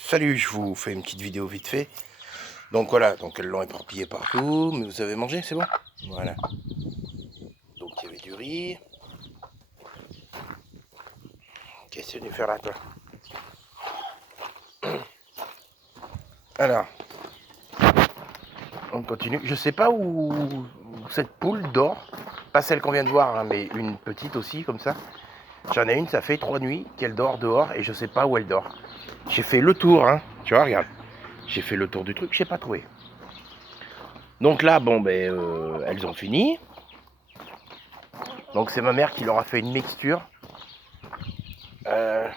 Salut, je vous fais une petite vidéo vite fait. Donc voilà, donc elles l'ont éparpillé partout, mais vous avez mangé, c'est bon? Voilà. Donc il y avait du riz. Qu'est-ce que tu es venu faire là, toi? Alors, on continue. Je sais pas où cette poule dort. Pas celle qu'on vient de voir, hein, mais une petite aussi, comme ça. J'en ai une, ça fait 3 nuits qu'elle dort dehors et je sais pas où elle dort. J'ai fait le tour, hein. Tu vois, regarde. J'ai fait le tour du truc, je sais pas trouvé. Donc là, bon, ben, elles ont fini. Donc c'est ma mère qui leur a fait une mixture. Voilà,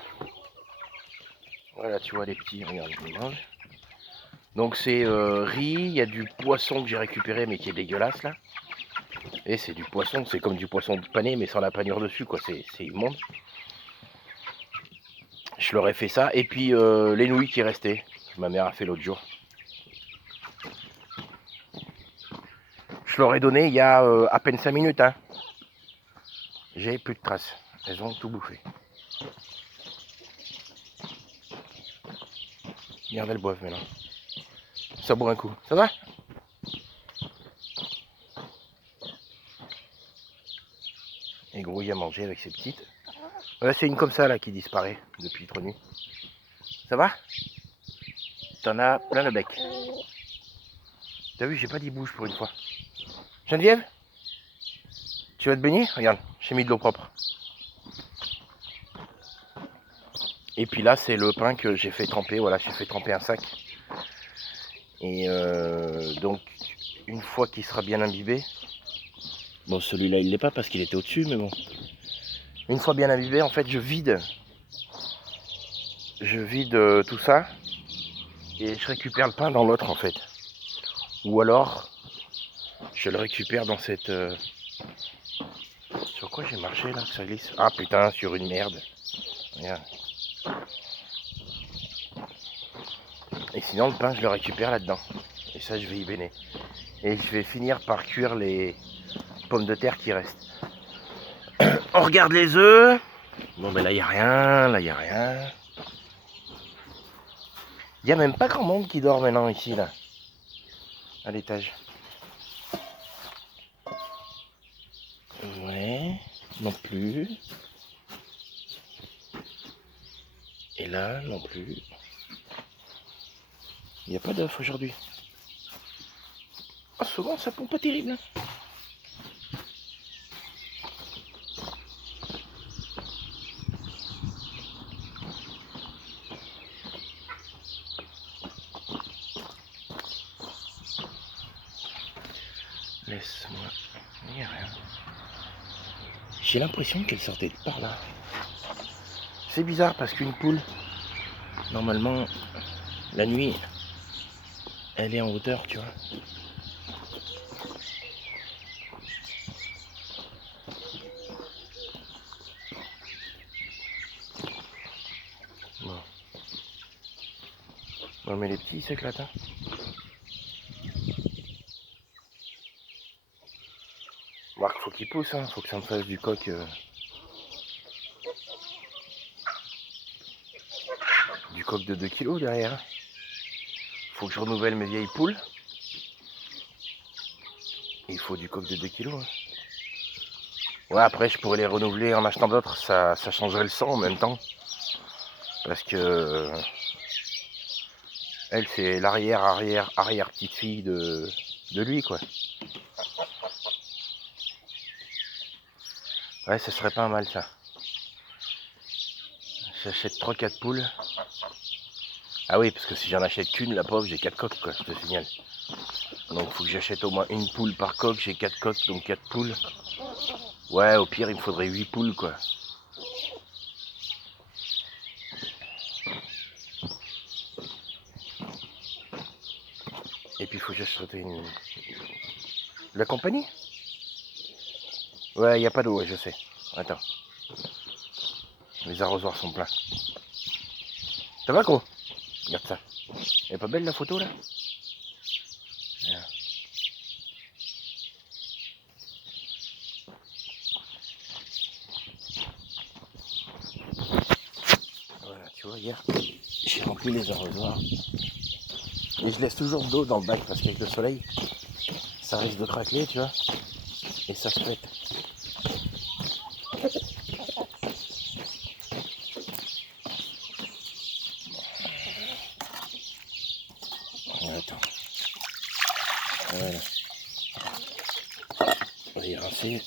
tu vois les petits, regarde, ils mangent. Donc c'est riz, il y a du poisson que j'ai récupéré mais qui est dégueulasse là. Et c'est du poisson, c'est comme du poisson pané mais sans la panure dessus quoi, c'est immonde. Je leur ai fait ça, et puis les nouilles qui restaient, que ma mère a fait l'autre jour. Je leur ai donné il y a à peine 5 minutes, hein. J'ai plus de traces, elles ont tout bouffé. Regarde, elles boivent maintenant. Ça boit un coup, ça va? Et grouille à manger avec ses petites. Voilà, c'est une comme ça là qui disparaît depuis 3 nuits. Ça va? T'en as plein le bec. T'as vu, j'ai pas dit bouge pour une fois. Geneviève, tu vas te baigner? Regarde, j'ai mis de l'eau propre. Et puis là, c'est le pain que j'ai fait tremper. Voilà, j'ai fait tremper un sac. Et donc, une fois qu'il sera bien imbibé, bon, celui-là, il l'est pas parce qu'il était au-dessus, mais bon. Une fois bien imbibé, en fait, je vide tout ça et je récupère le pain dans l'autre, en fait. Ou alors, je le récupère dans cette... Sur quoi j'ai marché là, ça glisse? Ah putain, sur une merde. Regarde. Et sinon, le pain, je le récupère là-dedans. Et ça, je vais y béner. Et je vais finir par cuire les pommes de terre qui restent. On regarde les œufs. Bon, ben là, il n'y a rien. Là, il n'y a rien. Il n'y a même pas grand monde qui dort maintenant ici, là. À l'étage. Ouais. Non plus. Et là, non plus. Il n'y a pas d'œufs aujourd'hui. Oh, souvent, ça pompe pas terrible. Laisse-moi. Il n'y a rien. J'ai l'impression qu'elle sortait de par là. C'est bizarre parce qu'une poule, normalement, la nuit, elle est en hauteur, tu vois. Bon. Non mais les petits, ils s'éclatent, hein. Marc, faut qu'il pousse, hein. Faut que ça me fasse du coq. Du coq de 2 kilos derrière. Faut que je renouvelle mes vieilles poules. Il faut du coq de 2 kilos. Hein. Ouais, après, je pourrais les renouveler en achetant d'autres. Ça changerait le sang en même temps. Parce que elle, c'est l'arrière petite fille de lui, quoi. Ouais, ça serait pas mal, ça. J'achète 3-4 poules. Ah oui, parce que si j'en achète qu'une, la pauvre, j'ai 4 coques, quoi, je te signale. Donc il faut que j'achète au moins une poule par coque. J'ai 4 coques, donc 4 poules. Ouais, au pire, il me faudrait 8 poules, quoi. Et puis il faut que j'achète une... La compagnie? Ouais, il n'y a pas d'eau, ouais, je sais. Attends. Les arrosoirs sont pleins. Ça va, gros? Regarde ça. Elle est pas belle la photo, là? Voilà, tu vois, hier, j'ai rempli puis les arrosoirs. Et je laisse toujours de l'eau dans le bac parce qu'avec le soleil, ça risque de craquer, tu vois. Et ça se pète. Attends. Voilà. On va y rincer.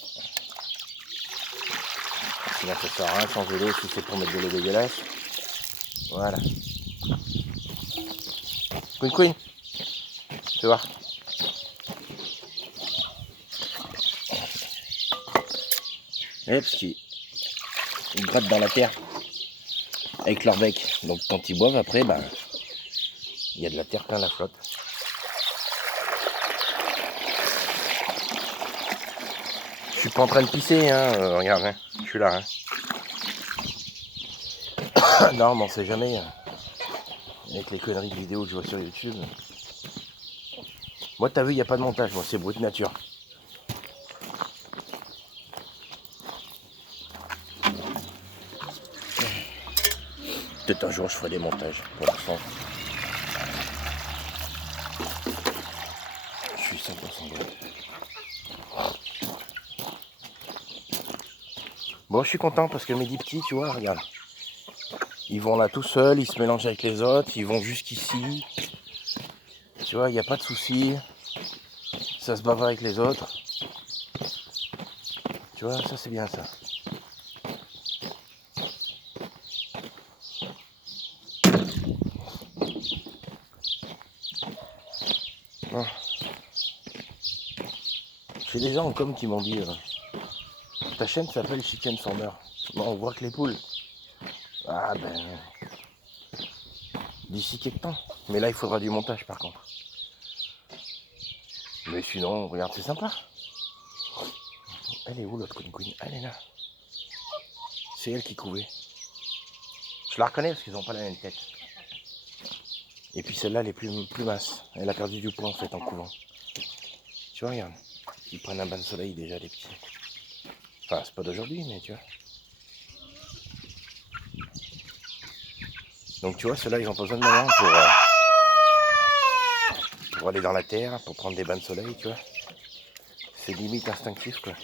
Sinon ça sert à rien de changer l'eau si c'est pour mettre de l'eau dégueulasse. Voilà. Queen. Tu vois. Et parce qu'ils grattent dans la terre avec leur bec. Donc quand ils boivent après, bah, il y a de la terre plein la flotte. Je suis pas en train de pisser, hein. Regarde, hein. Je suis là. Hein. Non, mais on sait jamais. Avec les conneries de vidéos que je vois sur YouTube. Moi, t'as vu, il n'y a pas de montage. Moi, c'est brut nature. Peut-être un jour, je ferai des montages. Pour l'instant, je suis 100% bon. Bon, je suis content parce que mes 10 petits, tu vois, regarde. Ils vont là tout seuls, ils se mélangent avec les autres, ils vont jusqu'ici. Tu vois, il n'y a pas de souci. Ça se bave avec les autres. Tu vois, ça c'est bien ça. Bon. J'ai des gens en com qui m'ont dit ta chaîne s'appelle Chicken Farmer. Bon, on voit que les poules. Ah ben. D'ici quelques temps. Mais là il faudra du montage par contre. Mais sinon, regarde, c'est sympa. Elle est où l'autre Queen? Elle est là. C'est elle qui couvait. Je la reconnais parce qu'ils n'ont pas la même tête. Et puis celle-là, elle est plus mince. Elle a perdu du poids en fait en couvant. Tu vois, regarde. Ils prennent un bain de soleil déjà, les petits. Enfin, c'est pas d'aujourd'hui, mais tu vois. Donc tu vois, ceux-là, ils ont pas besoin de maman pour aller dans la terre, pour prendre des bains de soleil, tu vois. C'est limite instinctif, quoi.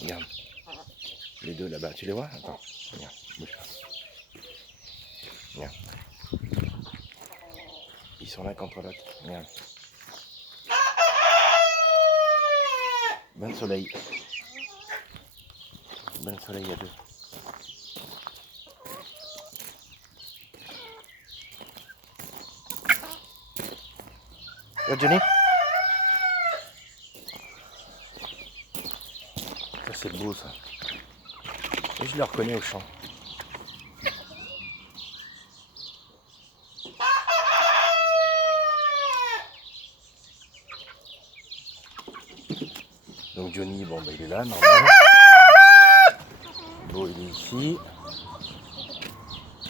Regarde. Les deux là-bas, tu les vois? Attends, regarde, bouge pas. Regarde. Ils sont l'un contre l'autre, regarde. Bain de soleil. Bain de soleil à deux. Oh, Johnny? Ça c'est beau ça. Et je le reconnais au champ. Donc Johnny, bon bah il est là, normal. Beau il est ici.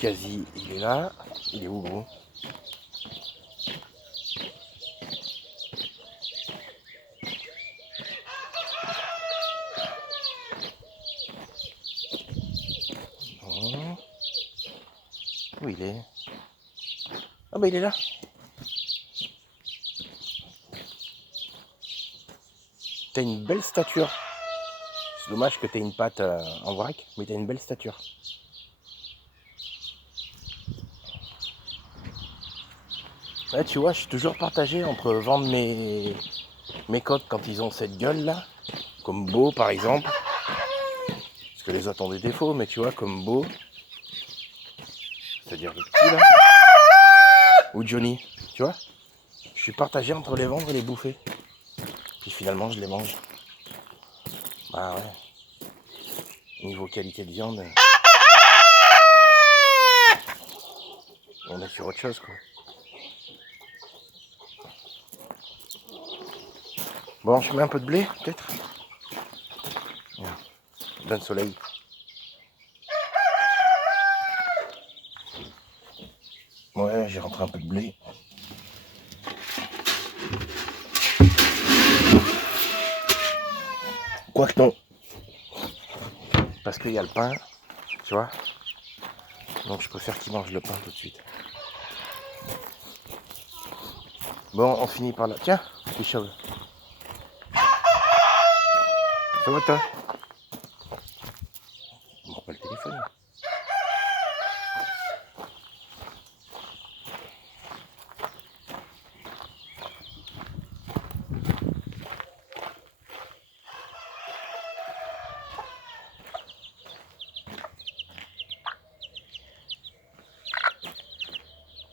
Quasi il est là. Il est où gros? Oh. Où il est? Ah bah il est là. T'as une belle stature. C'est dommage que t'aies une patte en vrac, mais t'as une belle stature. Ouais, tu vois, je suis toujours partagé entre vendre mes coques quand ils ont cette gueule là, comme Beau par exemple, parce que les autres ont des défauts, mais tu vois, comme Beau, c'est-à-dire le petit là, ou Johnny, tu vois, je suis partagé entre les vendre et les bouffer. Puis finalement, je les mange. Ah ouais. Niveau qualité de viande, on est sur autre chose quoi. Bon, je mets un peu de blé, peut-être. Bain de soleil. Ouais, j'ai rentré un peu de blé. Quoique non. Parce qu'il y a le pain, tu vois. Donc je préfère qu'il mange le pain tout de suite. Bon, on finit par là. Tiens, les chauves. Ça va toi? On prend pas le téléphone.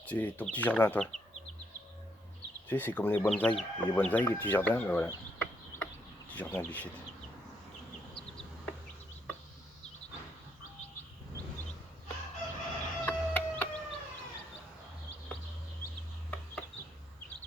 C'est ton petit jardin, toi. Tu sais, c'est comme les bonsaïs. Les bonsaïs, les petits jardins, ben voilà. Petit jardin Bichette.